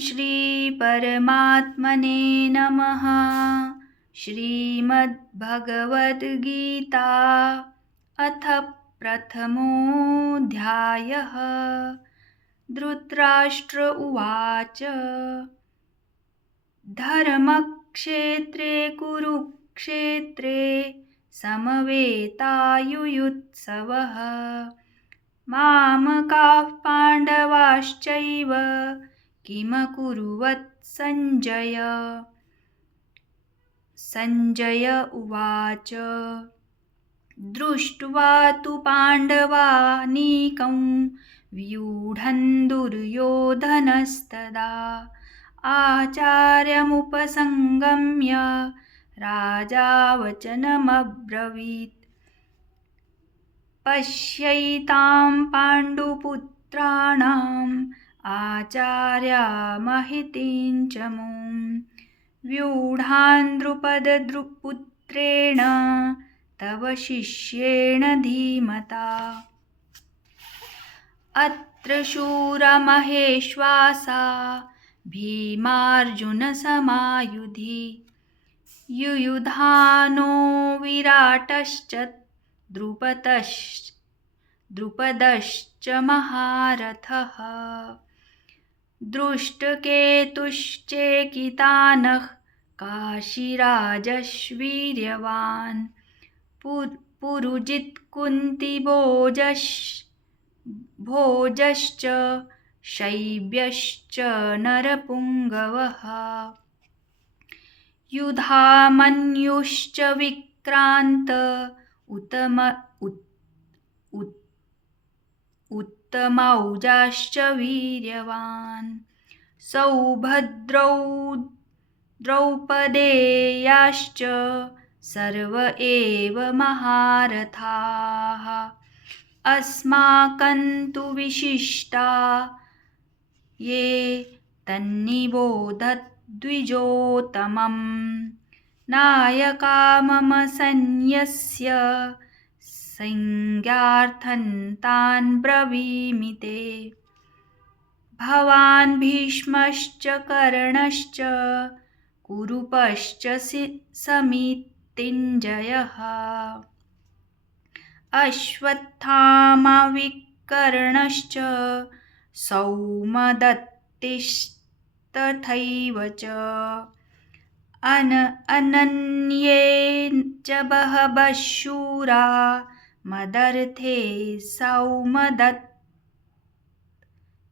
श्री परमात्मने नमः। श्रीमद्भगवद्गीता अथ प्रथमोऽध्यायः। धृतराष्ट्र उवाच धर्मक्षेत्रे कुरुक्षेत्रे समवेतायुयुत्सवः। मामकाः पाण्डवाश्चैव किमकुर्वत् सञ्जय। सञ्जय उवाच दृष्ट्वा तु पाण्डवानीकं व्यूढं दुर्योधनस्तदा आचार्यमुपसंगम्य राजा वचनमब्रवीत्। पश्यैतां पाण्डुपुत्राणाम् आचार्यामहितिं च मूं व्यूढान् द्रुपदपुत्रेण तव शिष्येण धीमता। अत्र शूरमहेश्वासा भीमार्जुनसमायुधि युयुधानो विराटश्च द्रुपदश्च महारथः। दृष्टकेतुश्चेकितानः काशीराजश्वीर्यवान् पुरुजित् कुन्तिभोजश्च शैब्यश्च नरपुङ्गवः। युधामन्युश्च विक्रान्त उत्तमौजाश्च वीर्यवान् सौभद्रौ द्रौपदेयाश्च सर्व एव महारथाः। अस्माकं तु विशिष्टा ये तन्निबोधत् द्विजोत्तमम्। नायका मम सैन्यस्य संज्ञार्थं तान् ब्रवीमि ते। भवान् भीष्मश्च कर्णश्च कुरुपश्च समितिञ्जयः। अश्वत्थामा विकर्णश्च सौमदत्तिस्तथैव च अनन्ये च बहवः शूरा मदर्थे सौमदत्त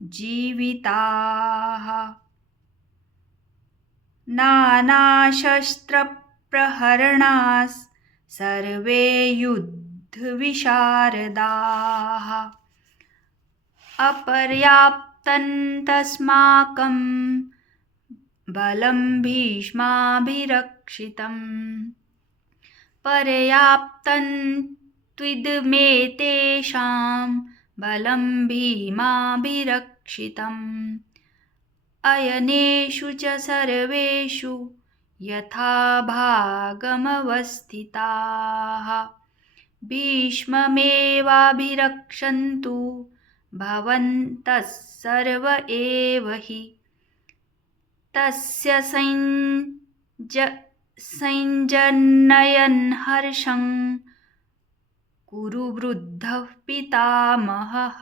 जीविताः। नानाशस्त्रप्रहरणाः सर्वे युद्धविशारदाः। अपर्याप्तं तस्माकं बलं भीष्माभिरक्षितम्। पर्याप्तं त्विदमेतेषां बलं भीमाभिरक्षितम्। अयनेषु च सर्वेषु यथाभागमवस्थिताः। भीष्ममेवाभिरक्षन्तु भवन्तः सर्व एव हि। तस्य सञ्जनयन् हर्षं कुरु वृद्धः पितामहः।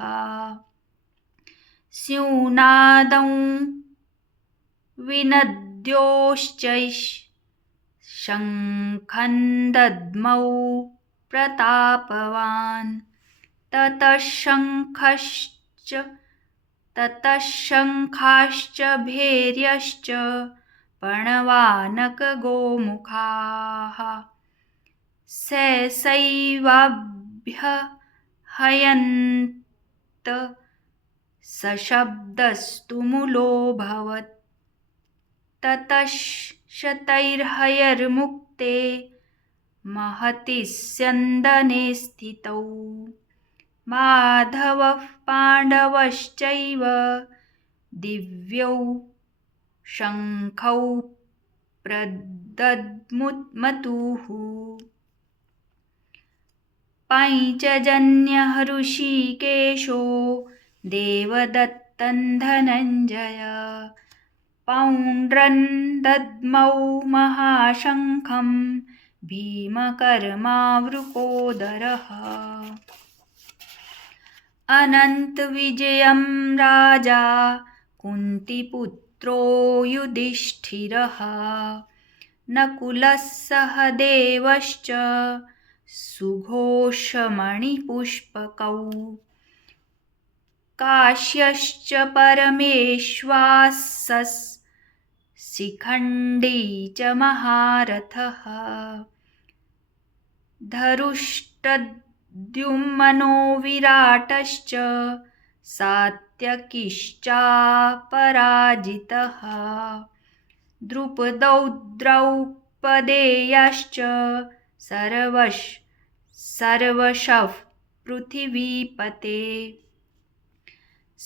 स्यूनादौ विनद्योश्चैष शङ्खं दद्मौ प्रतापवान्। ततः शङ्खाश्च भैर्यश्च पणवानकगोमुखाः। सहसैवाभ्यहयन्त सशब्दस्तु मूलोऽभवत्। ततः शतैर्हयैर्मुक्ते महति स्यन्दने स्थितौ। माधवः पाण्डवश्चैव दिव्यौ शङ्खौ प्रदद्मुः। पैञ्चजन्यः ऋषिकेशो देवदत्तं धनञ्जय पौण्ड्रं दद्मौ महाशङ्खं भीमकर्मावृकोदरः अनन्तविजयं राजा कुन्तीपुत्रो युधिष्ठिरः नकुलः सहदेवश्च सुघोषमणिपुष्पकौ काश्यश्च परमेश्वासः शिखण्डी च महारथः धरुष्टद्युम्नो विराटश्च सात्यकिश्चापराजितः द्रुपदौ द्रौपदेयाश्च सर्वशः पृथिवीपते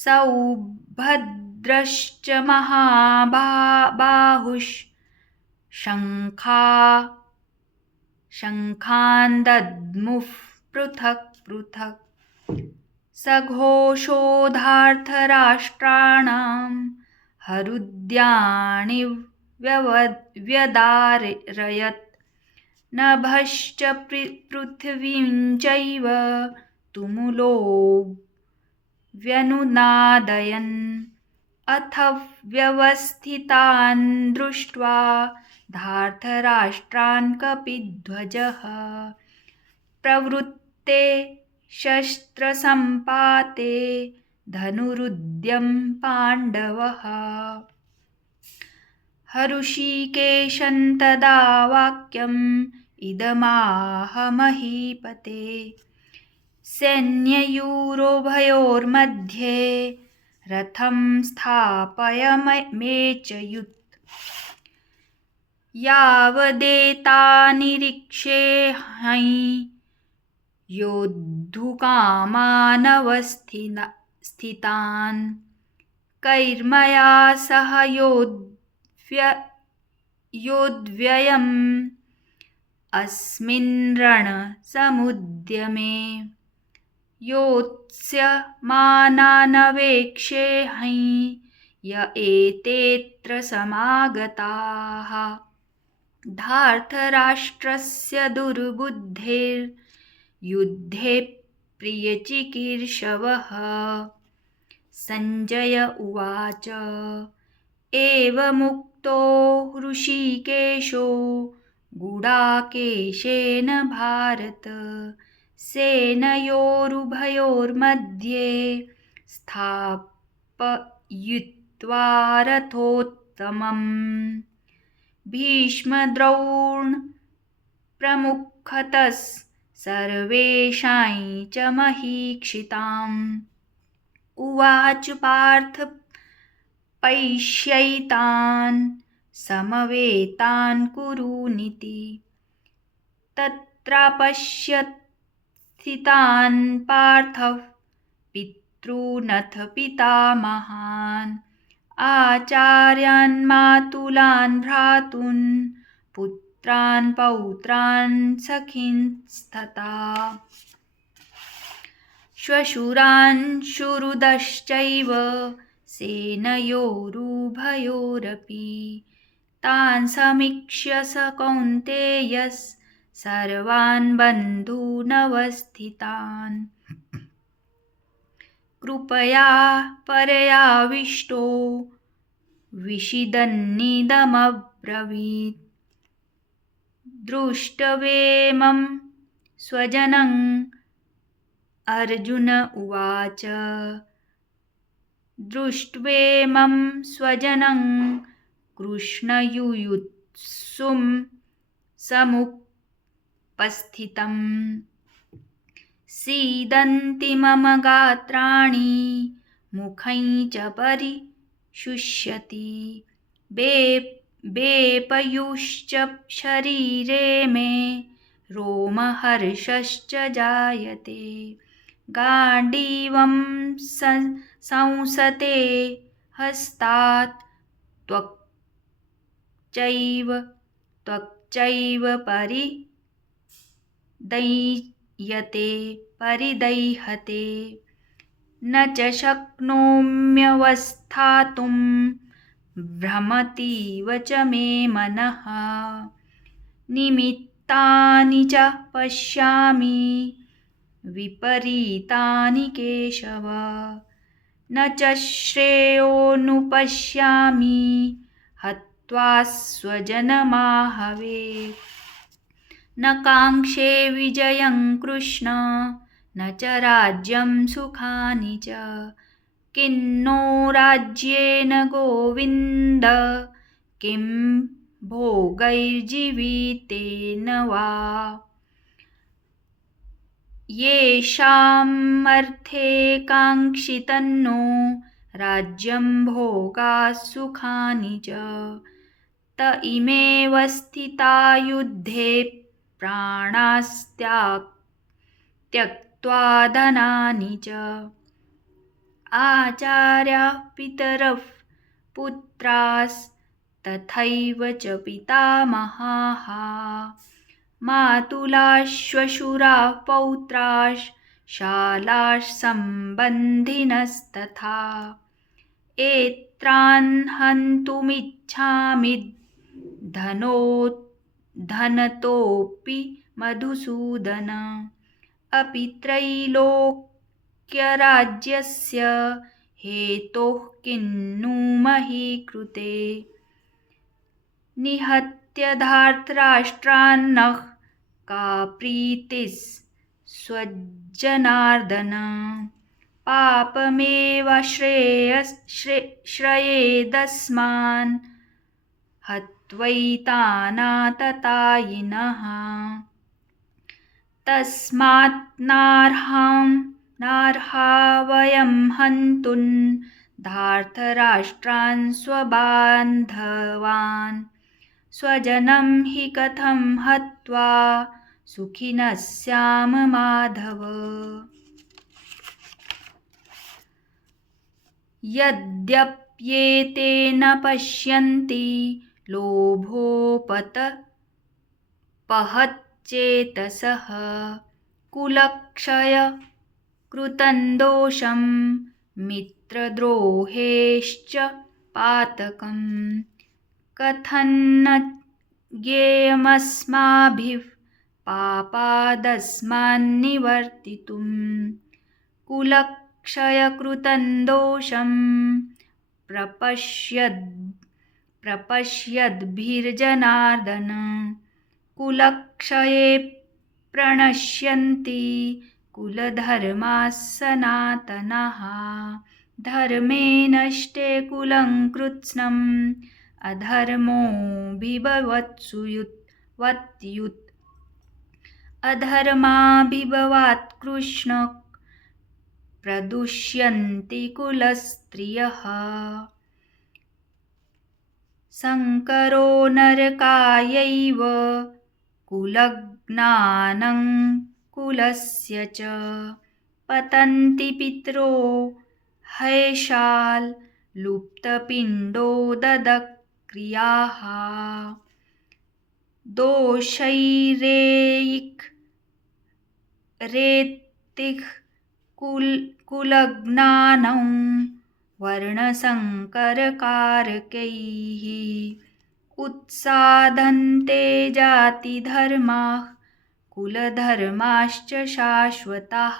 सौभद्रश्च महाबाहुः शङ्खान् दद्मुः पृथक् पृथक् सघोषोधार्तराष्ट्राणां हरुद्यानि व्यदारयत् नभश्च पृथिवीं चैव तुमुलो व्यनुनादयन् अथ व्यवस्थितान् दृष्ट्वा धार्तराष्ट्रान् कपिध्वजः प्रवृत्ते शस्त्रसम्पाते धनुरुद्यं पाण्डवः हृषीकेशं तदा वाक्यम् इदमाह महीपते सैन्ययोरुभयोर्मध्ये रथं स्थापय मेचयुत् यावदेतान्निरीक्ष्येऽहं योद्धुकामानवस्थितान् कैर्मया सह योद्धव्यम् अस्मिन् रणसमुद्यमे योत्स्यमानानवेक्षेऽहं य एतेऽत्र समागताः धार्तराष्ट्रस्य दुर्बुद्धेर्युद्धे प्रियचिकीर्षवः सञ्जय उवाच एवमुक्तो हृषीकेशो गुडाकेशेन भारत सेनयोरुभयोर्मध्ये स्थापयित्वा रथोत्तमम् भीष्मद्रोण प्रमुखतः सर्वेषां च महीक्षिताम् उवाच पार्थ पैष्यैतान् समवेतान् कुरूनिति तत्रापश्यत् स्थितान् पार्थः पितॄनथ पितामहान् आचार्यान् मातुलान् भ्रातॄन् पुत्रान् पौत्रान् सखींस्तथा श्वशुरान् शुरुदश्चैव सेनयोरुभयोरपि तान् समीक्ष्य स कौन्तेयः सर्वान् बन्धूनवस्थितान् कृपया परयाविष्टो विषिदन्निदमब्रवीत् दृष्ट्वेमं स्वजनं अर्जुन उवाच दृष्ट्वेमं स्वजनं कृष्णयुयुत्सुं समुपस्थितम् सीदन्ति मम गात्राणि मुखं च परिशुष्यति वेपयुश्च शरीरे मे रोमहर्षश्च जायते गाण्डीवं संसते हस्तात् त्वक्चैव परिदह्यते न च शक्नोम्यवस्थातुं भ्रमतीव च मे मनः। निमित्तानि च पश्यामि विपरीतानि केशव। न च श्रेयोऽनुपश्यामि हत्वा स्वजनमाहवे। न काङ्क्षे विजयं कृष्ण न च राज्यं सुखानि च। किन्नो राज्येन गोविन्द किं भोगैर्जीवितेन वा। येषामर्थे काङ्क्षितन्नो राज्यं भोगाः सुखानि च त इमेव स्थिता युद्धे त्यक्त्वा धनानि च। आचार्याः पितरः पुत्रास्तथैव च पितामहाः मातुलाः श्वशुराः पौत्राः शालाः सम्बन्धिनस्तथा। एत्रान् हन्तुमिच्छामि धनतोऽपि मधुसूदन। अपि त्रैलोक्यराज्यस्य हेतोः किन्नु मही कृते। निहत्य धार्तराष्ट्रान्नः का प्रीतिः स्वजनार्दन। पापमेव श्रयेदस्मान् हत्वैतानाततायिनः। तस्मात् नार्हा वयं हन्तुं धार्तराष्ट्रान् स्वबान्धवान्। स्वजनं हि कथं हत्वा सुखिनः स्याम माधव। यद्यप्येते न पश्यन्ति लोभोपहच्चेतसः कुलक्षय कृतं दोषं मित्रद्रोहेश्च पातकम्। कथन्न ज्ञेयमस्माभिः पापादस्मान्निवर्तितुम्। कुलक्षयकृतं दोषं प्रपश्यद्भिर्जनार्दन। कुलक्षये प्रणश्यन्ति कुलधर्माः सनातनाः। धर्मे नष्टे कुलं कृत्स्नम् अधर्मोऽभिभवत्युत। अधर्माभिभवात् कृष्ण प्रदुष्यन्ति कुलस्त्रियः। संकरो नरकायैव कुलज्ञानं कुलस्य च। पतन्ति पितरो हैषाल् लुप्तपिण्डोदक्रियाः। दोषैरेतिः कुलज्ञानं वर्णसंकरकारकैः। उत्साधन्ते जातिधर्माः कुलधर्माश्च शाश्वताः।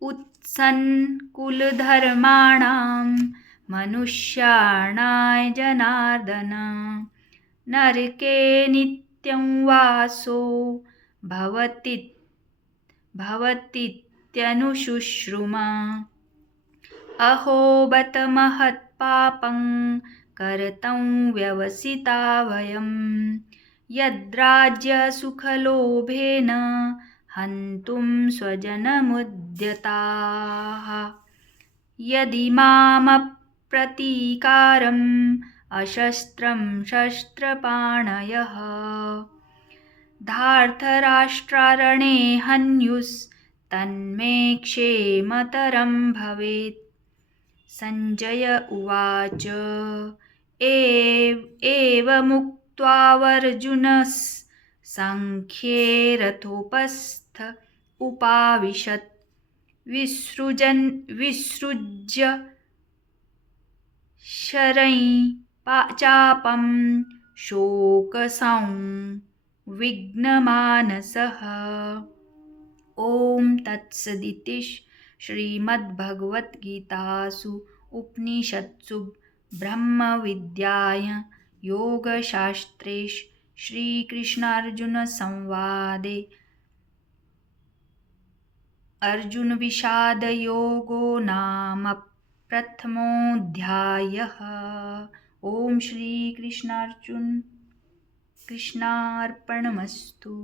उत्सन् कुलधर्माणां मनुष्याणां जनार्दन। नरके नित्यं वासो भवतीत्यनुशुश्रुमा। अहो बत महत्पापं कर्तं व्यवसिता वयं। यद्राज्यसुखलोभेन हन्तुं स्वजनमुद्यताः। यदिमामप्रतीकारम् अशस्त्रं शस्त्रपाणयः। धार्तराष्ट्रारणे हन्युस्तन्मे क्षेमतरं भवेत्। सञ्जय उवाच एवमुक्त्वार्जुनः सांख्ये रथोपस्थ उपाविशत्। विसृज्य चापं विघ्नमानसः। ॐ तत्सदिति श्रीमद्भगवद्गीतासु उपनिषत्सु ब्रह्मविद्यायां योगशास्त्रे श्रीकृष्णार्जुनसंवादे अर्जुनविषादयोगो नाम प्रथमोऽध्यायः। ॐ श्रीकृष्णार्पणमस्तु।